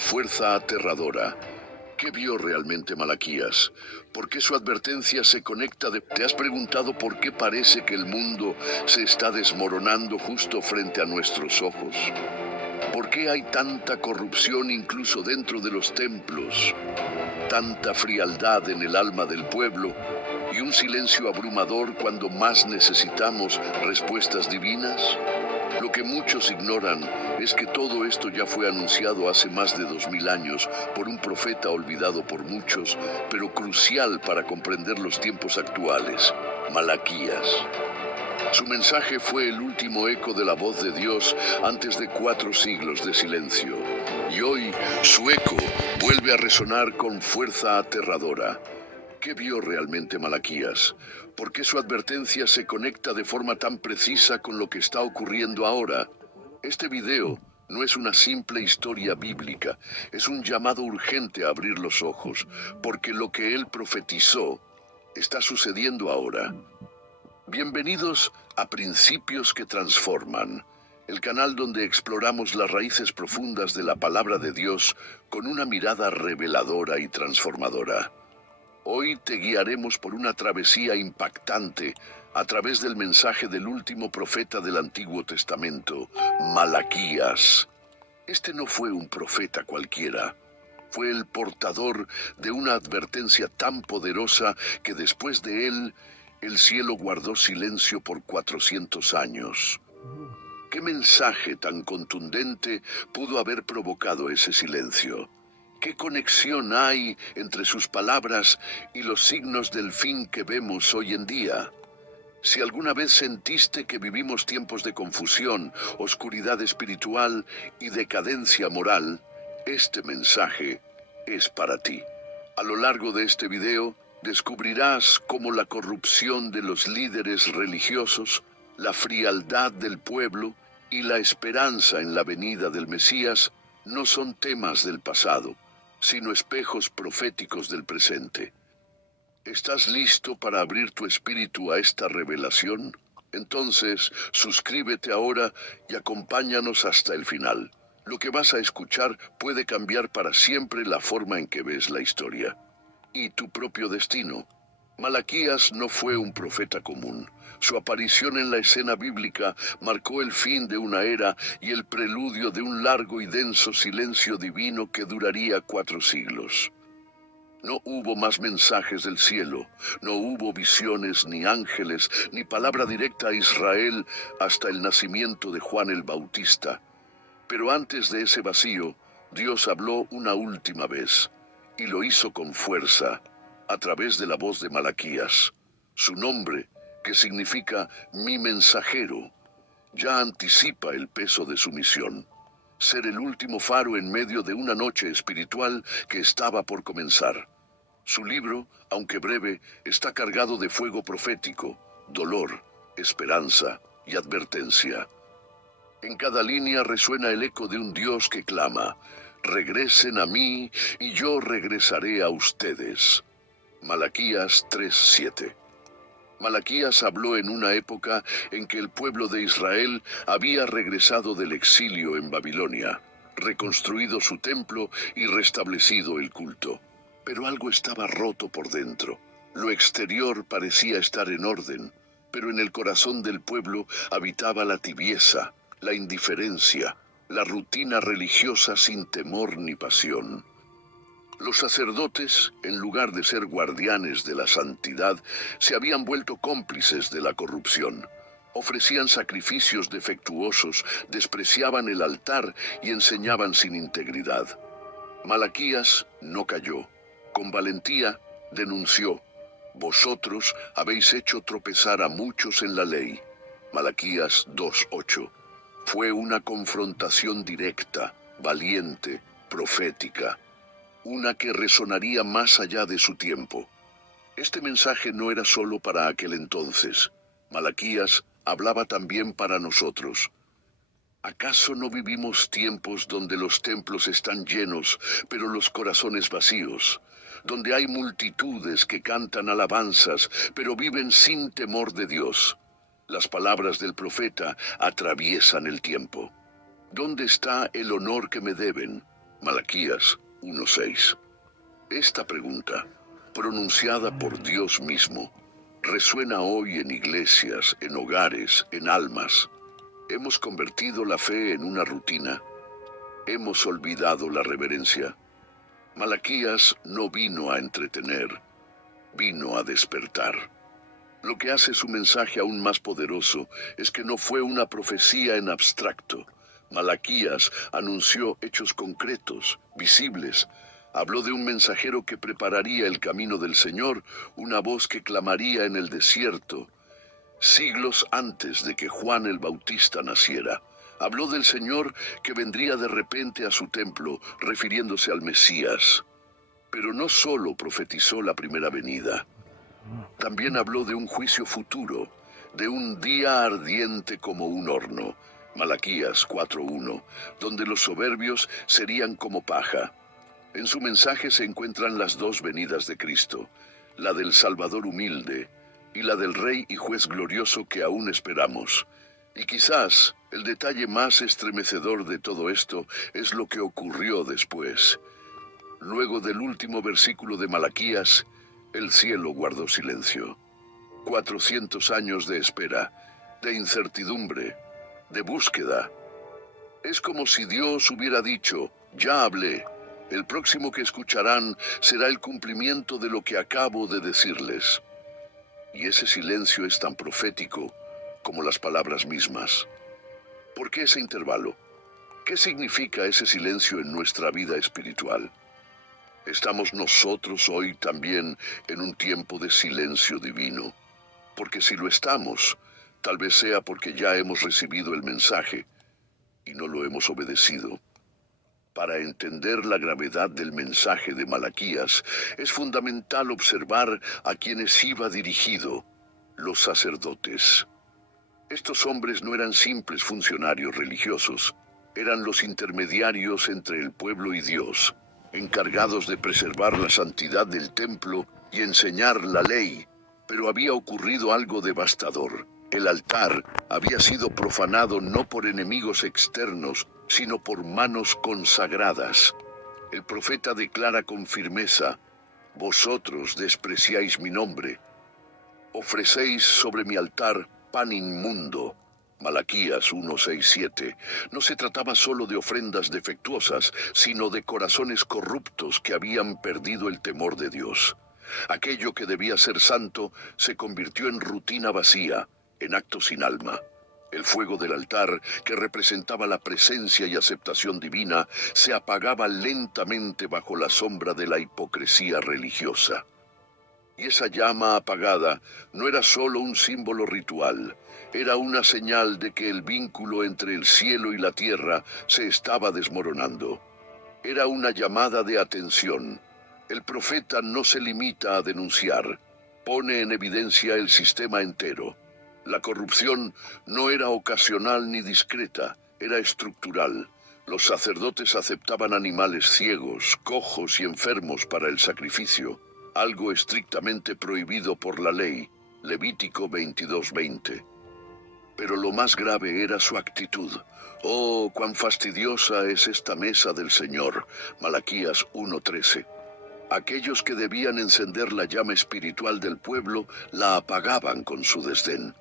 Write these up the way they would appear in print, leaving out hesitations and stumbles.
fuerza aterradora. ¿Qué vio realmente Malaquías? ¿Por qué su advertencia se conecta de... ¿Te has preguntado por qué parece que el mundo se está desmoronando justo frente a nuestros ojos? ¿Por qué hay tanta corrupción incluso dentro de los templos? Tanta frialdad en el alma del pueblo y un silencio abrumador cuando más necesitamos respuestas divinas. Lo que muchos ignoran es que todo esto ya fue anunciado hace más de 2000 años por un profeta olvidado por muchos, pero crucial para comprender los tiempos actuales, Malaquías. Su mensaje fue el último eco de la voz de Dios antes de 4 siglos de silencio. Y hoy su eco vuelve a resonar con fuerza aterradora. ¿Qué vio realmente Malaquías? ¿Por qué su advertencia se conecta de forma tan precisa con lo que está ocurriendo ahora? Este video no es una simple historia bíblica, es un llamado urgente a abrir los ojos, porque lo que él profetizó está sucediendo ahora. Bienvenidos a Principios que Transforman, el canal donde exploramos las raíces profundas de la palabra de Dios con una mirada reveladora y transformadora. Hoy te guiaremos por una travesía impactante a través del mensaje del último profeta del Antiguo Testamento, Malaquías. Este no fue un profeta cualquiera. Fue el portador de una advertencia tan poderosa que después de él, el cielo guardó silencio por 400 años. ¿Qué mensaje tan contundente pudo haber provocado ese silencio? ¿Qué conexión hay entre sus palabras y los signos del fin que vemos hoy en día? Si alguna vez sentiste que vivimos tiempos de confusión, oscuridad espiritual y decadencia moral, este mensaje es para ti. A lo largo de este video, descubrirás cómo la corrupción de los líderes religiosos, la frialdad del pueblo y la esperanza en la venida del Mesías no son temas del pasado, sino espejos proféticos del presente. ¿Estás listo para abrir tu espíritu a esta revelación? Entonces, suscríbete ahora y acompáñanos hasta el final. Lo que vas a escuchar puede cambiar para siempre la forma en que ves la historia. Y tu propio destino. Malaquías no fue un profeta común. Su aparición en la escena bíblica marcó el fin de una era y el preludio de un largo y denso silencio divino que duraría 4 siglos. No hubo más mensajes del cielo, no hubo visiones, ni ángeles, ni palabra directa a Israel hasta el nacimiento de Juan el Bautista. Pero antes de ese vacío, Dios habló una última vez, y lo hizo con fuerza, a través de la voz de Malaquías. Su nombre, que significa mi mensajero, ya anticipa el peso de su misión. Ser el último faro en medio de una noche espiritual que estaba por comenzar. Su libro, aunque breve, está cargado de fuego profético, dolor, esperanza y advertencia. En cada línea resuena el eco de un Dios que clama: regresen a mí y yo regresaré a ustedes. Malaquías 3:7. Malaquías habló en una época en que el pueblo de Israel había regresado del exilio en Babilonia, reconstruido su templo y restablecido el culto. Pero algo estaba roto por dentro. Lo exterior parecía estar en orden, pero en el corazón del pueblo habitaba la tibieza, la indiferencia, la rutina religiosa sin temor ni pasión. Los sacerdotes, en lugar de ser guardianes de la santidad, se habían vuelto cómplices de la corrupción. Ofrecían sacrificios defectuosos, despreciaban el altar y enseñaban sin integridad. Malaquías no cayó. Con valentía denunció: vosotros habéis hecho tropezar a muchos en la ley. Malaquías 2:8. Fue una confrontación directa, valiente, profética. Una que resonaría más allá de su tiempo. Este mensaje no era solo para aquel entonces. Malaquías hablaba también para nosotros. ¿Acaso no vivimos tiempos donde los templos están llenos, pero los corazones vacíos? Donde hay multitudes que cantan alabanzas, pero viven sin temor de Dios. Las palabras del profeta atraviesan el tiempo. ¿Dónde está el honor que me deben? Malaquías 1:6. Esta pregunta, pronunciada por Dios mismo, resuena hoy en iglesias, en hogares, en almas. ¿Hemos convertido la fe en una rutina? ¿Hemos olvidado la reverencia? Malaquías no vino a entretener, vino a despertar. Lo que hace su mensaje aún más poderoso es que no fue una profecía en abstracto. Malaquías anunció hechos concretos, visibles. Habló de un mensajero que prepararía el camino del Señor, una voz que clamaría en el desierto, siglos antes de que Juan el Bautista naciera. Habló del Señor que vendría de repente a su templo, refiriéndose al Mesías. Pero no solo profetizó la primera venida. También habló de un juicio futuro, de un día ardiente como un horno, Malaquías 4:1, donde los soberbios serían como paja. En su mensaje se encuentran las dos venidas de Cristo, la del Salvador humilde y la del Rey y Juez glorioso que aún esperamos. Y quizás el detalle más estremecedor de todo esto es lo que ocurrió después. Luego del último versículo de Malaquías, el cielo guardó silencio. 400 años de espera, de incertidumbre, de búsqueda. Es como si Dios hubiera dicho, ya hablé, el próximo que escucharán será el cumplimiento de lo que acabo de decirles. Y ese silencio es tan profético como las palabras mismas. ¿Por qué ese intervalo? ¿Qué significa ese silencio en nuestra vida espiritual? ¿Estamos nosotros hoy también en un tiempo de silencio divino? Porque si lo estamos, tal vez sea porque ya hemos recibido el mensaje y no lo hemos obedecido. Para entender la gravedad del mensaje de Malaquías, es fundamental observar a quienes iba dirigido, los sacerdotes. Estos hombres no eran simples funcionarios religiosos, eran los intermediarios entre el pueblo y Dios, encargados de preservar la santidad del templo y enseñar la ley. Pero había ocurrido algo devastador. El altar había sido profanado no por enemigos externos, sino por manos consagradas. El profeta declara con firmeza, vosotros despreciáis mi nombre, ofrecéis sobre mi altar pan inmundo. Malaquías 1:6-7. No se trataba solo de ofrendas defectuosas, sino de corazones corruptos que habían perdido el temor de Dios. Aquello que debía ser santo se convirtió en rutina vacía, en acto sin alma. El fuego del altar, que representaba la presencia y aceptación divina, se apagaba lentamente bajo la sombra de la hipocresía religiosa. Y esa llama apagada no era solo un símbolo ritual, era una señal de que el vínculo entre el cielo y la tierra se estaba desmoronando. Era una llamada de atención. El profeta no se limita a denunciar, pone en evidencia el sistema entero. La corrupción no era ocasional ni discreta, era estructural. Los sacerdotes aceptaban animales ciegos, cojos y enfermos para el sacrificio, algo estrictamente prohibido por la ley, Levítico 22:20. Pero lo más grave era su actitud. Oh, cuán fastidiosa es esta mesa del Señor, Malaquías 1:13. Aquellos que debían encender la llama espiritual del pueblo la apagaban con su desdén.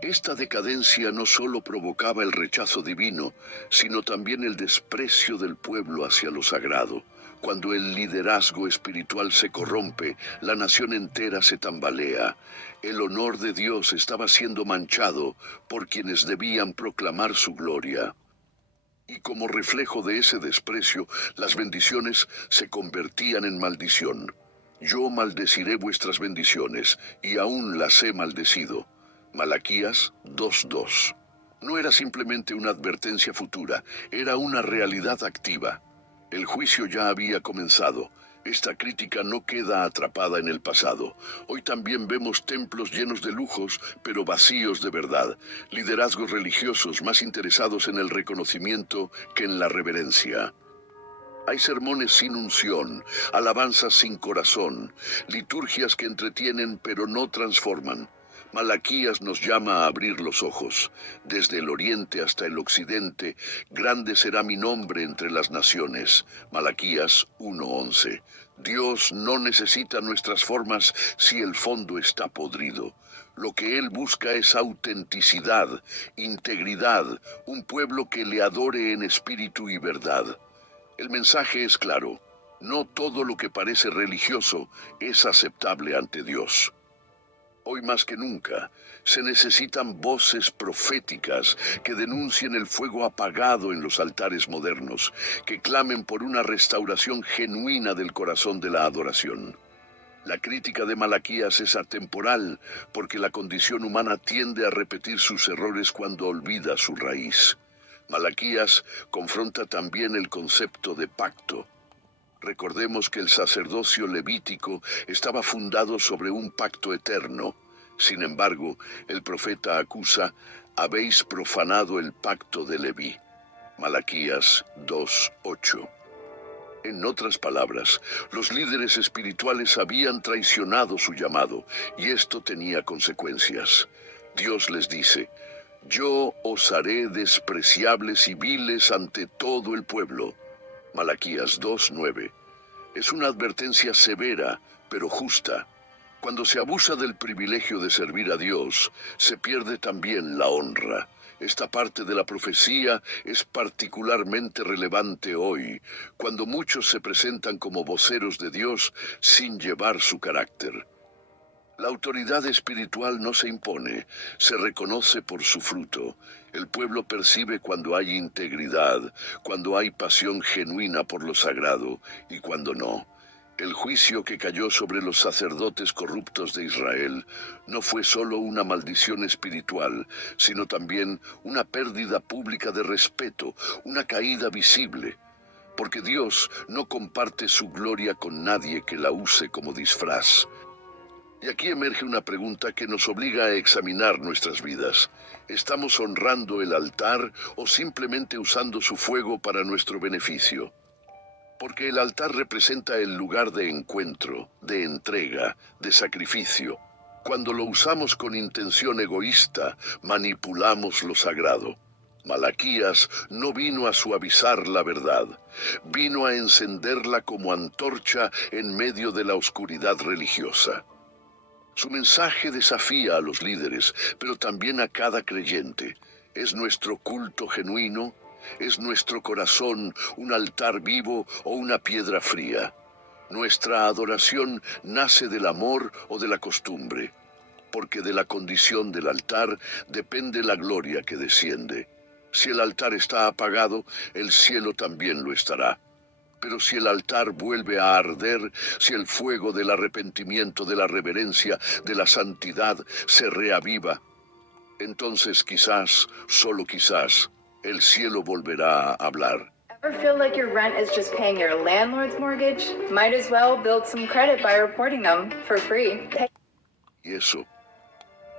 Esta decadencia no solo provocaba el rechazo divino, sino también el desprecio del pueblo hacia lo sagrado. Cuando el liderazgo espiritual se corrompe, la nación entera se tambalea. El honor de Dios estaba siendo manchado por quienes debían proclamar su gloria. Y como reflejo de ese desprecio, las bendiciones se convertían en maldición. Yo maldeciré vuestras bendiciones, y aún las he maldecido. Malaquías 2:2. No era simplemente una advertencia futura, era una realidad activa. El juicio ya había comenzado. Esta crítica no queda atrapada en el pasado. Hoy también vemos templos llenos de lujos, pero vacíos de verdad. Liderazgos religiosos más interesados en el reconocimiento que en la reverencia. Hay sermones sin unción, alabanzas sin corazón, liturgias que entretienen pero no transforman. Malaquías nos llama a abrir los ojos. Desde el oriente hasta el occidente, grande será mi nombre entre las naciones. Malaquías 1:11. Dios no necesita nuestras formas si el fondo está podrido. Lo que Él busca es autenticidad, integridad, un pueblo que le adore en espíritu y verdad. El mensaje es claro. No todo lo que parece religioso es aceptable ante Dios. Hoy más que nunca, se necesitan voces proféticas que denuncien el fuego apagado en los altares modernos, que clamen por una restauración genuina del corazón de la adoración. La crítica de Malaquías es atemporal, porque la condición humana tiende a repetir sus errores cuando olvida su raíz. Malaquías confronta también el concepto de pacto. Recordemos que el sacerdocio levítico estaba fundado sobre un pacto eterno. Sin embargo, el profeta acusa: habéis profanado el pacto de Leví. Malaquías 2:8. En otras palabras, los líderes espirituales habían traicionado su llamado, y esto tenía consecuencias. Dios les dice: yo os haré despreciables y viles ante todo el pueblo. Malaquías 2:9. Es una advertencia severa, pero justa. Cuando se abusa del privilegio de servir a Dios, se pierde también la honra. Esta parte de la profecía es particularmente relevante hoy, cuando muchos se presentan como voceros de Dios sin llevar su carácter. La autoridad espiritual no se impone, se reconoce por su fruto. El pueblo percibe cuando hay integridad, cuando hay pasión genuina por lo sagrado y cuando no. El juicio que cayó sobre los sacerdotes corruptos de Israel no fue solo una maldición espiritual, sino también una pérdida pública de respeto, una caída visible, porque Dios no comparte su gloria con nadie que la use como disfraz. Y aquí emerge una pregunta que nos obliga a examinar nuestras vidas. ¿Estamos honrando el altar o simplemente usando su fuego para nuestro beneficio? Porque el altar representa el lugar de encuentro, de entrega, de sacrificio. Cuando lo usamos con intención egoísta, manipulamos lo sagrado. Malaquías no vino a suavizar la verdad, vino a encenderla como antorcha en medio de la oscuridad religiosa. Su mensaje desafía a los líderes, pero también a cada creyente. ¿Es nuestro culto genuino? ¿Es nuestro corazón un altar vivo o una piedra fría? Nuestra adoración nace del amor o de la costumbre, porque de la condición del altar depende la gloria que desciende. Si el altar está apagado, el cielo también lo estará. Pero si el altar vuelve a arder, si el fuego del arrepentimiento, de la reverencia, de la santidad se reaviva, entonces quizás, solo quizás, el cielo volverá a hablar. Ever feel like your rent is just paying your landlord's mortgage? Might as well build some credit by reporting them for free. Y eso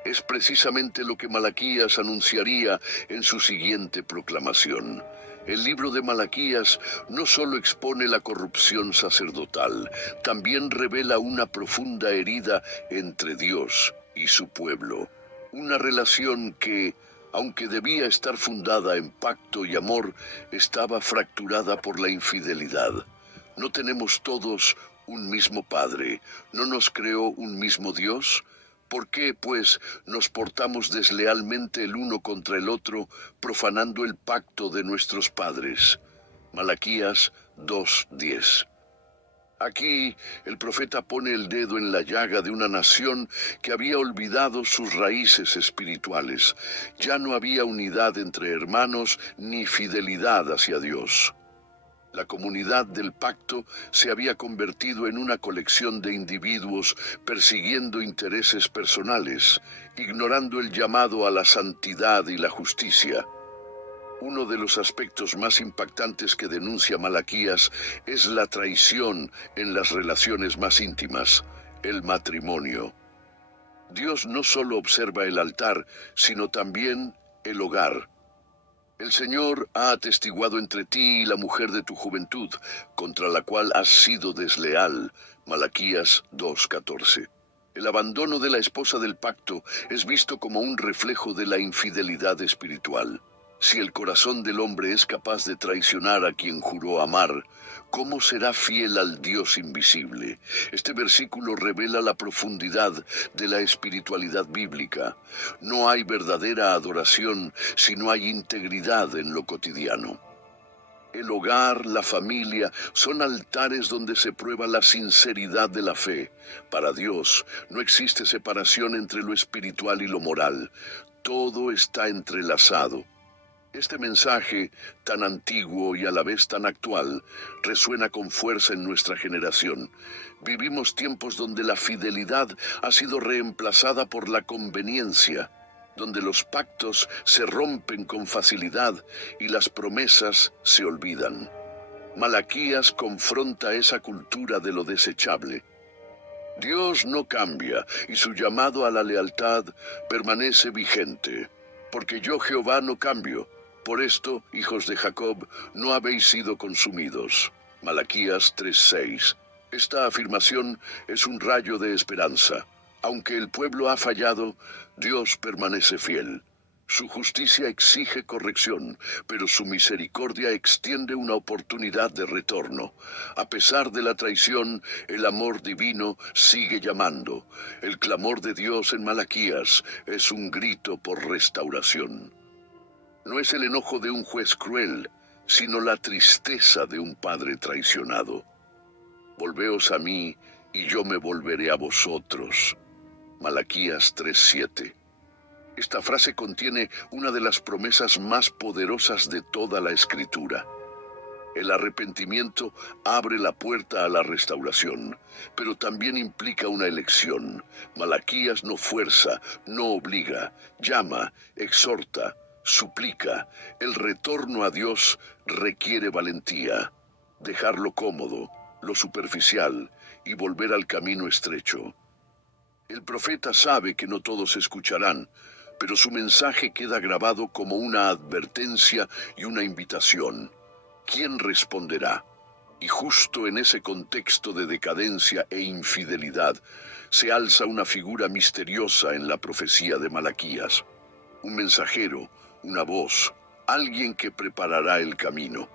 es precisamente lo que Malaquías anunciaría en su siguiente proclamación. El libro de Malaquías no solo expone la corrupción sacerdotal, también revela una profunda herida entre Dios y su pueblo. Una relación que, aunque debía estar fundada en pacto y amor, estaba fracturada por la infidelidad. ¿No tenemos todos un mismo Padre? ¿No nos creó un mismo Dios? ¿Por qué, pues, nos portamos deslealmente el uno contra el otro, profanando el pacto de nuestros padres? Malaquías 2:10. Aquí el profeta pone el dedo en la llaga de una nación que había olvidado sus raíces espirituales. Ya no había unidad entre hermanos ni fidelidad hacia Dios. La comunidad del pacto se había convertido en una colección de individuos persiguiendo intereses personales, ignorando el llamado a la santidad y la justicia. Uno de los aspectos más impactantes que denuncia Malaquías es la traición en las relaciones más íntimas, el matrimonio. Dios no solo observa el altar, sino también el hogar. El Señor ha atestiguado entre ti y la mujer de tu juventud, contra la cual has sido desleal. Malaquías 2:14. El abandono de la esposa del pacto es visto como un reflejo de la infidelidad espiritual. Si el corazón del hombre es capaz de traicionar a quien juró amar, ¿cómo será fiel al Dios invisible? Este versículo revela la profundidad de la espiritualidad bíblica. No hay verdadera adoración si no hay integridad en lo cotidiano. El hogar, la familia, son altares donde se prueba la sinceridad de la fe. Para Dios no existe separación entre lo espiritual y lo moral. Todo está entrelazado. Este mensaje, tan antiguo y a la vez tan actual, resuena con fuerza en nuestra generación. Vivimos tiempos donde la fidelidad ha sido reemplazada por la conveniencia, donde los pactos se rompen con facilidad y las promesas se olvidan. Malaquías confronta esa cultura de lo desechable. Dios no cambia y su llamado a la lealtad permanece vigente, porque yo Jehová no cambio. Por esto, hijos de Jacob, no habéis sido consumidos. Malaquías 3:6. Esta afirmación es un rayo de esperanza. Aunque el pueblo ha fallado, Dios permanece fiel. Su justicia exige corrección, pero su misericordia extiende una oportunidad de retorno. A pesar de la traición, el amor divino sigue llamando. El clamor de Dios en Malaquías es un grito por restauración. No es el enojo de un juez cruel, sino la tristeza de un padre traicionado. Volveos a mí, y yo me volveré a vosotros. Malaquías 3:7. Esta frase contiene una de las promesas más poderosas de toda la Escritura. El arrepentimiento abre la puerta a la restauración, pero también implica una elección. Malaquías no fuerza, no obliga, llama, exhorta, suplica. El retorno a Dios requiere valentía, dejar lo cómodo, lo superficial y volver al camino estrecho. El profeta sabe que no todos escucharán, pero su mensaje queda grabado como una advertencia y una invitación. ¿Quién responderá? Y justo en ese contexto de decadencia e infidelidad, se alza una figura misteriosa en la profecía de Malaquías. Un mensajero, una voz, alguien que preparará el camino.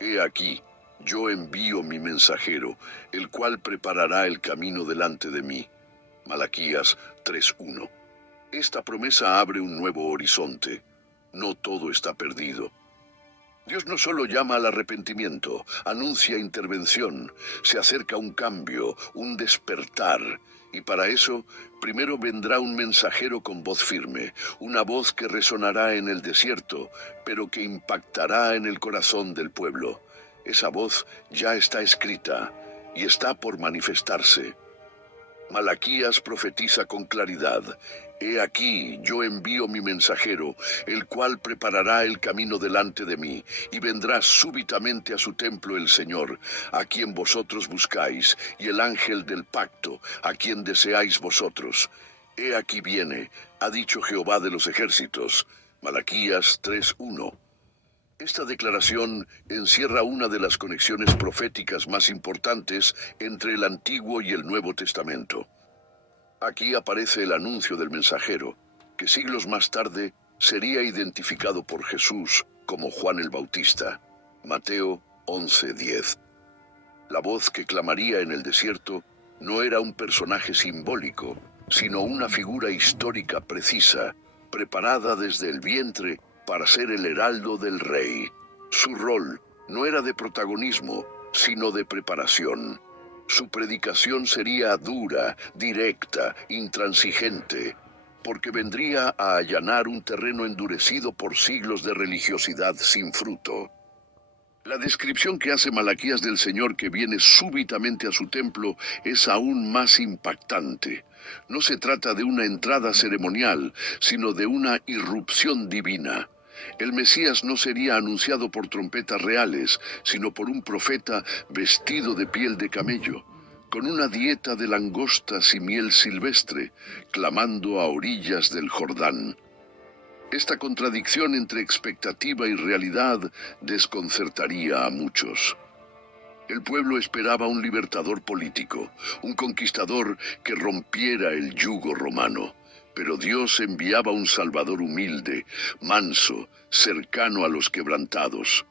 He aquí, yo envío mi mensajero, el cual preparará el camino delante de mí. Malaquías 3:1. Esta promesa abre un nuevo horizonte. No todo está perdido. Dios no solo llama al arrepentimiento, anuncia intervención, se acerca un cambio, un despertar. Y para eso, primero vendrá un mensajero con voz firme, una voz que resonará en el desierto, pero que impactará en el corazón del pueblo. Esa voz ya está escrita y está por manifestarse. Malaquías profetiza con claridad. He aquí, yo envío mi mensajero, el cual preparará el camino delante de mí, y vendrá súbitamente a su templo el Señor, a quien vosotros buscáis, y el ángel del pacto, a quien deseáis vosotros. He aquí viene, ha dicho Jehová de los ejércitos. Malaquías 3:1. Esta declaración encierra una de las conexiones proféticas más importantes entre el Antiguo y el Nuevo Testamento. Aquí aparece el anuncio del mensajero, que siglos más tarde sería identificado por Jesús como Juan el Bautista. Mateo 11:10. La voz que clamaría en el desierto no era un personaje simbólico, sino una figura histórica precisa, preparada desde el vientre para ser el heraldo del rey. Su rol no era de protagonismo, sino de preparación. Su predicación sería dura, directa, intransigente, porque vendría a allanar un terreno endurecido por siglos de religiosidad sin fruto. La descripción que hace Malaquías del Señor que viene súbitamente a su templo es aún más impactante. No se trata de una entrada ceremonial, sino de una irrupción divina. El Mesías no sería anunciado por trompetas reales, sino por un profeta vestido de piel de camello, con una dieta de langostas y miel silvestre, clamando a orillas del Jordán. Esta contradicción entre expectativa y realidad desconcertaría a muchos. El pueblo esperaba un libertador político, un conquistador que rompiera el yugo romano. Pero Dios enviaba un Salvador humilde, manso, cercano a los quebrantados.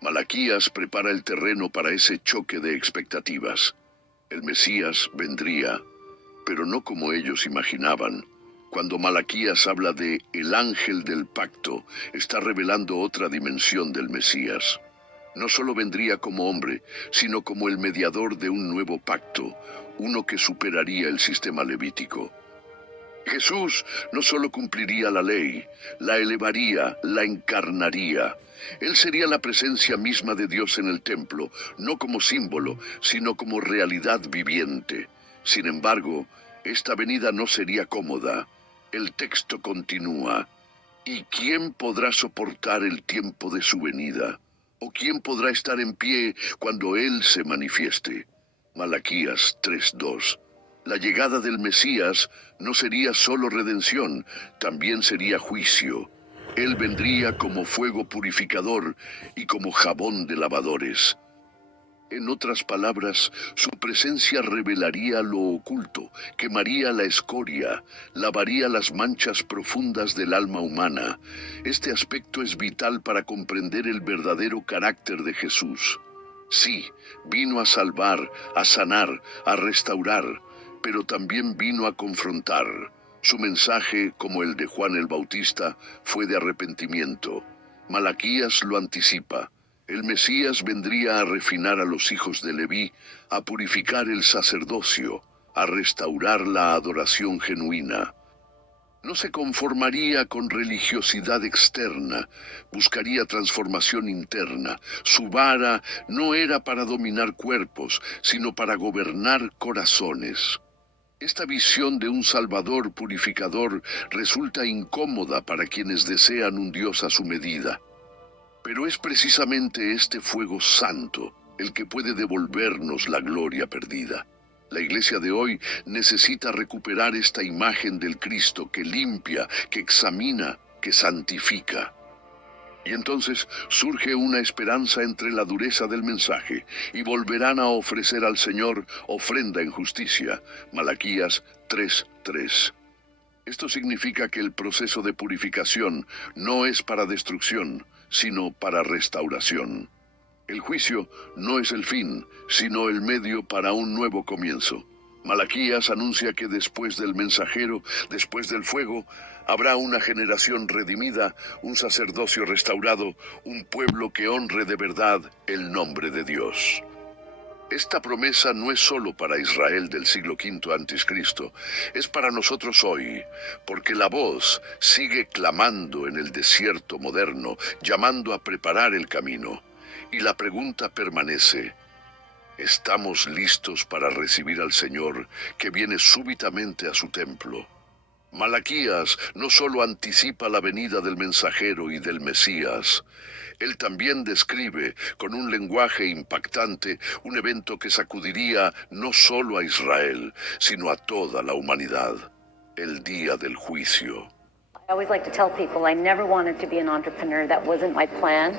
Malaquías prepara el terreno para ese choque de expectativas. El Mesías vendría, pero no como ellos imaginaban. Cuando Malaquías habla de el ángel del pacto, está revelando otra dimensión del Mesías. No solo vendría como hombre, sino como el mediador de un nuevo pacto, uno que superaría el sistema levítico. Jesús no solo cumpliría la ley, la elevaría, la encarnaría. Él sería la presencia misma de Dios en el templo, no como símbolo, sino como realidad viviente. Sin embargo, esta venida no sería cómoda. El texto continúa. ¿Y quién podrá soportar el tiempo de su venida? ¿O quién podrá estar en pie cuando Él se manifieste? Malaquías 3:2. La llegada del Mesías no sería solo redención, también sería juicio. Él vendría como fuego purificador y como jabón de lavadores. En otras palabras, su presencia revelaría lo oculto, quemaría la escoria, lavaría las manchas profundas del alma humana. Este aspecto es vital para comprender el verdadero carácter de Jesús. Sí, vino a salvar, a sanar, a restaurar, pero también vino a confrontar. Su mensaje, como el de Juan el Bautista, fue de arrepentimiento. Malaquías lo anticipa. El Mesías vendría a refinar a los hijos de Leví, a purificar el sacerdocio, a restaurar la adoración genuina. No se conformaría con religiosidad externa, buscaría transformación interna. Su vara no era para dominar cuerpos, sino para gobernar corazones. Esta visión de un Salvador purificador resulta incómoda para quienes desean un Dios a su medida. Pero es precisamente este fuego santo el que puede devolvernos la gloria perdida. La iglesia de hoy necesita recuperar esta imagen del Cristo que limpia, que examina, que santifica. Y entonces surge una esperanza entre la dureza del mensaje, y volverán a ofrecer al Señor ofrenda en justicia. Malaquías 3:3. Esto significa que el proceso de purificación no es para destrucción, sino para restauración. El juicio no es el fin, sino el medio para un nuevo comienzo. Malaquías anuncia que después del mensajero, después del fuego, habrá una generación redimida, un sacerdocio restaurado, un pueblo que honre de verdad el nombre de Dios. Esta promesa no es solo para Israel del siglo V a.C., es para nosotros hoy, porque la voz sigue clamando en el desierto moderno, llamando a preparar el camino. Y la pregunta permanece: ¿estamos listos para recibir al Señor que viene súbitamente a su templo? Malaquías no solo anticipa la venida del mensajero y del Mesías, él también describe con un lenguaje impactante un evento que sacudiría no solo a Israel, sino a toda la humanidad: el día del juicio. I always like to tell people I never wanted to be an entrepreneur. That wasn't my plan.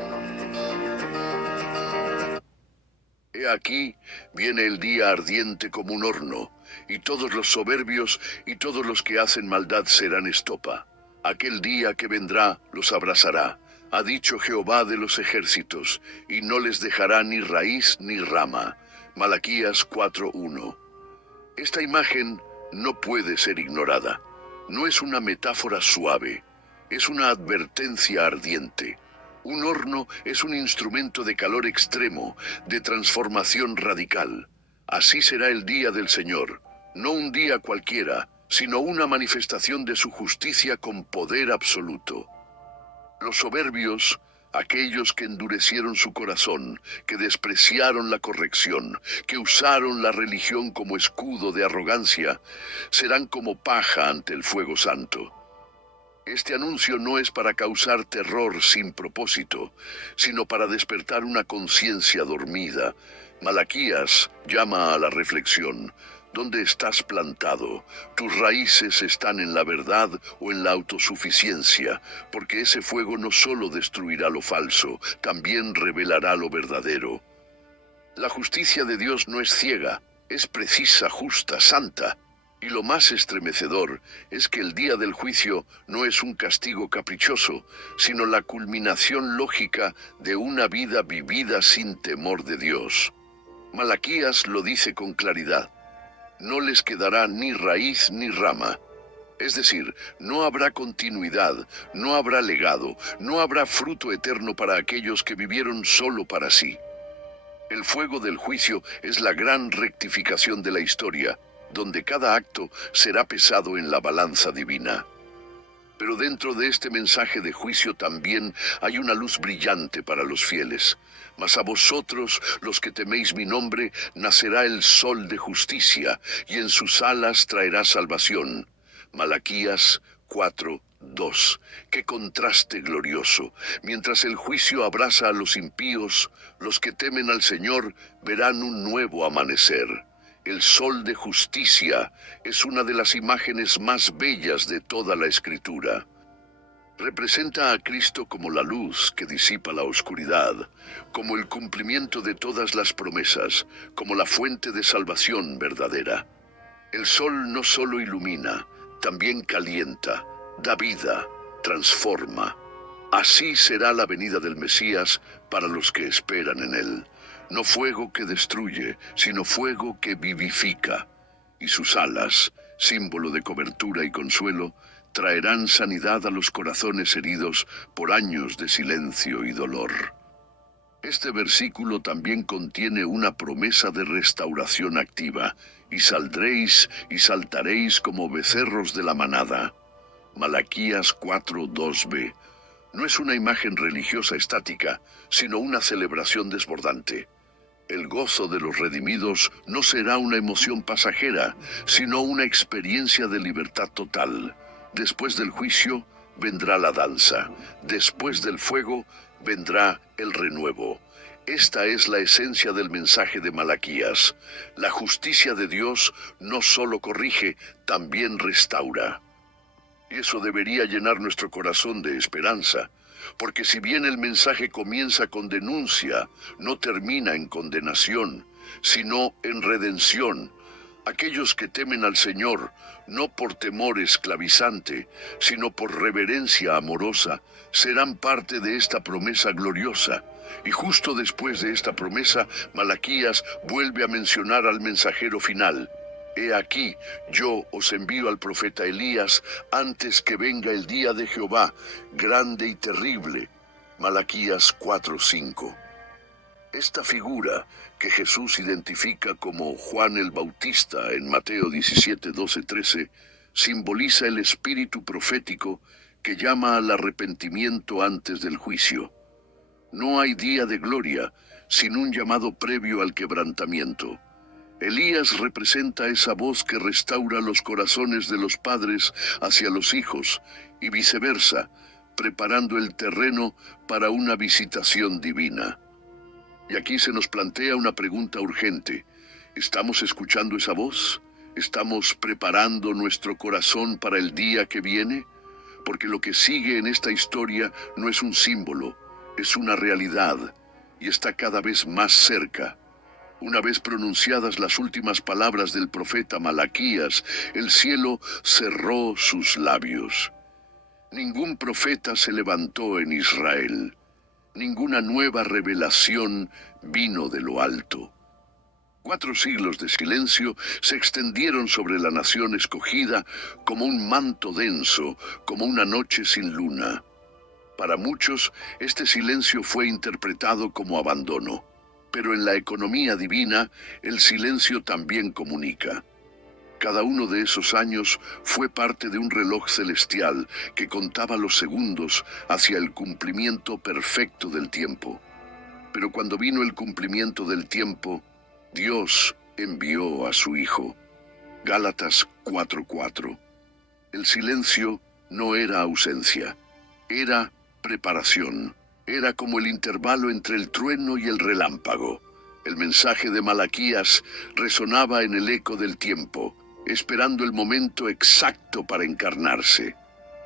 He aquí, viene el día ardiente como un horno, y todos los soberbios y todos los que hacen maldad serán estopa. Aquel día que vendrá los abrazará, ha dicho Jehová de los ejércitos, y no les dejará ni raíz ni rama. Malaquías 4:1. Esta imagen no puede ser ignorada. No es una metáfora suave, es una advertencia ardiente. Un horno es un instrumento de calor extremo, de transformación radical. Así será el día del Señor, no un día cualquiera, sino una manifestación de su justicia con poder absoluto. Los soberbios, aquellos que endurecieron su corazón, que despreciaron la corrección, que usaron la religión como escudo de arrogancia, serán como paja ante el fuego santo. Este anuncio no es para causar terror sin propósito, sino para despertar una conciencia dormida. Malaquías llama a la reflexión. ¿Dónde estás plantado? ¿Tus raíces están en la verdad o en la autosuficiencia? Porque ese fuego no solo destruirá lo falso, también revelará lo verdadero. La justicia de Dios no es ciega, es precisa, justa, santa. Y lo más estremecedor es que el día del juicio no es un castigo caprichoso, sino la culminación lógica de una vida vivida sin temor de Dios. Malaquías lo dice con claridad: no les quedará ni raíz ni rama. Es decir, no habrá continuidad, no habrá legado, no habrá fruto eterno para aquellos que vivieron solo para sí. El fuego del juicio es la gran rectificación de la historia, donde cada acto será pesado en la balanza divina. Pero dentro de este mensaje de juicio también hay una luz brillante para los fieles. Mas a vosotros, los que teméis mi nombre, nacerá el sol de justicia, y en sus alas traerá salvación. Malaquías 4:2. ¡Qué contraste glorioso! Mientras el juicio abraza a los impíos, los que temen al Señor verán un nuevo amanecer. El sol de justicia es una de las imágenes más bellas de toda la Escritura. Representa a Cristo como la luz que disipa la oscuridad, como el cumplimiento de todas las promesas, como la fuente de salvación verdadera. El sol no solo ilumina, también calienta, da vida, transforma. Así será la venida del Mesías para los que esperan en él. No fuego que destruye, sino fuego que vivifica. Y sus alas, símbolo de cobertura y consuelo, traerán sanidad a los corazones heridos por años de silencio y dolor. Este versículo también contiene una promesa de restauración activa: y saldréis y saltaréis como becerros de la manada. Malaquías 4:2b. No es una imagen religiosa estática, sino una celebración desbordante. El gozo de los redimidos no será una emoción pasajera, sino una experiencia de libertad total. Después del juicio vendrá la danza, después del fuego vendrá el renuevo. Esta es la esencia del mensaje de Malaquías. La justicia de Dios no solo corrige, también restaura. Y eso debería llenar nuestro corazón de esperanza, porque si bien el mensaje comienza con denuncia, no termina en condenación, sino en redención. Aquellos que temen al Señor, no por temor esclavizante, sino por reverencia amorosa, serán parte de esta promesa gloriosa. Y justo después de esta promesa, Malaquías vuelve a mencionar al mensajero final: He aquí, yo os envío al profeta Elías antes que venga el día de Jehová, grande y terrible. Malaquías 4:5. Esta figura, que Jesús identifica como Juan el Bautista en Mateo 17:12-13, simboliza el espíritu profético que llama al arrepentimiento antes del juicio. No hay día de gloria sin un llamado previo al quebrantamiento. Elías representa esa voz que restaura los corazones de los padres hacia los hijos y viceversa, preparando el terreno para una visitación divina. Y aquí se nos plantea una pregunta urgente: ¿estamos escuchando esa voz? ¿Estamos preparando nuestro corazón para el día que viene? Porque lo que sigue en esta historia no es un símbolo, es una realidad, y está cada vez más cerca. Una vez pronunciadas las últimas palabras del profeta Malaquías, el cielo cerró sus labios. Ningún profeta se levantó en Israel. Ninguna nueva revelación vino de lo alto. 4 siglos de silencio se extendieron sobre la nación escogida como un manto denso, como una noche sin luna. Para muchos, este silencio fue interpretado como abandono. Pero en la economía divina, el silencio también comunica. Cada uno de esos años fue parte de un reloj celestial que contaba los segundos hacia el cumplimiento perfecto del tiempo. Pero cuando vino el cumplimiento del tiempo, Dios envió a su Hijo. Gálatas 4:4. El silencio no era ausencia, era preparación. Era como el intervalo entre el trueno y el relámpago. El mensaje de Malaquías resonaba en el eco del tiempo, esperando el momento exacto para encarnarse.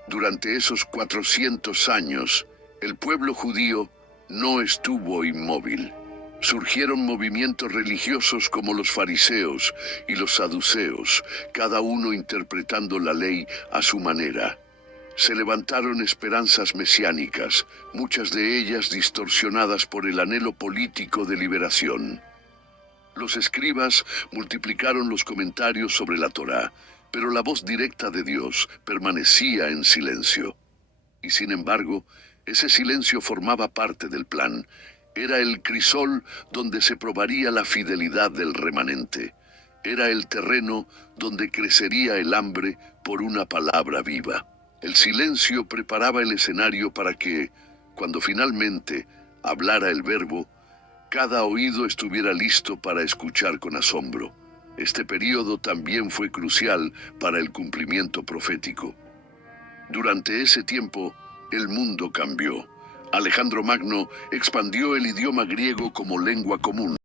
Durante esos 400 años, el pueblo judío no estuvo inmóvil. Surgieron movimientos religiosos como los fariseos y los saduceos, cada uno interpretando la ley a su manera. Se levantaron esperanzas mesiánicas, muchas de ellas distorsionadas por el anhelo político de liberación. Los escribas multiplicaron los comentarios sobre la Torá, pero la voz directa de Dios permanecía en silencio. Y sin embargo, ese silencio formaba parte del plan. Era el crisol donde se probaría la fidelidad del remanente. Era el terreno donde crecería el hambre por una palabra viva. El silencio preparaba el escenario para que, cuando finalmente hablara el verbo, cada oído estuviera listo para escuchar con asombro. Este período también fue crucial para el cumplimiento profético. Durante ese tiempo, el mundo cambió. Alejandro Magno expandió el idioma griego como lengua común.